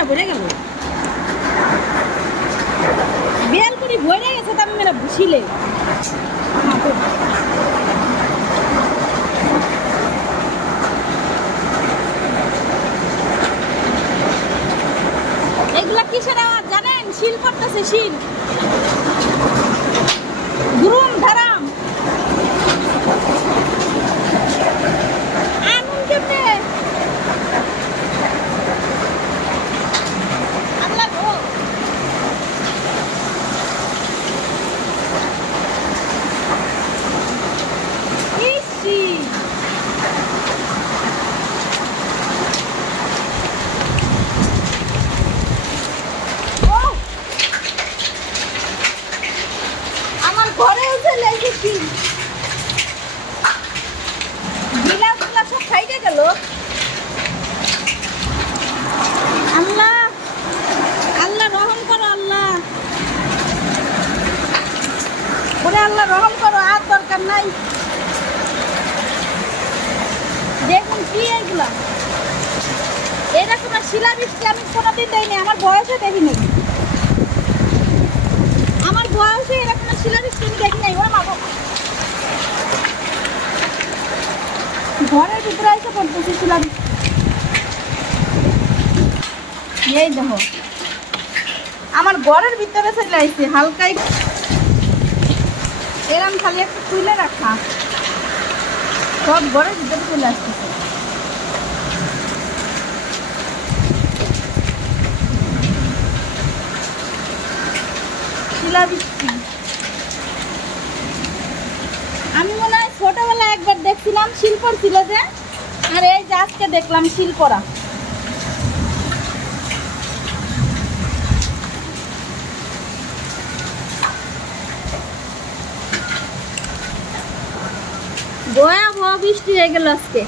মেরা ভরে গেল বেল করে ভরে গেছে তাম মেরা বুঝিলে এগুলা কিসের আওয়াজ জানেন? শিল করতেছে, শিল গুরুম ধারাম আনুন কেমনে আল্লাহ গো ইসি ঘরে উঠে লেগেছি গিলাসগুলা সব খাইতে গেল আল্লাহ আল্লাহ রহম করো আল্লাহ ওরে আল্লাহ রহম করো আর দরকার নাই দেখুন কি এইগুলা এরকম শিলাবৃষ্টি আমি কোনোদিন দেয়নি আমার বয়সে দেখিনি আমার বয়সে এরকম শিলাবৃষ্টি আমি দেখি নাই ওরা মাগো ঘরের ভিতরে এসে পড়তেছে শিলাবৃষ্টি এই দেখো আমার ঘরের ভিতরে চলে আসছে হালকাই এরম খালি একটু তুলে রাখা সব ঘরের ভিতরে চলে আসতেছে শিলাবৃষ্টি আমি মনে হয় ছোটবেলায় একবার দেখছিলাম শিল্পর ছিল যে আর এই যে আজকে দেখলাম শিল্পরা ভয়াবহ বৃষ্টি হয়ে গেল আজকে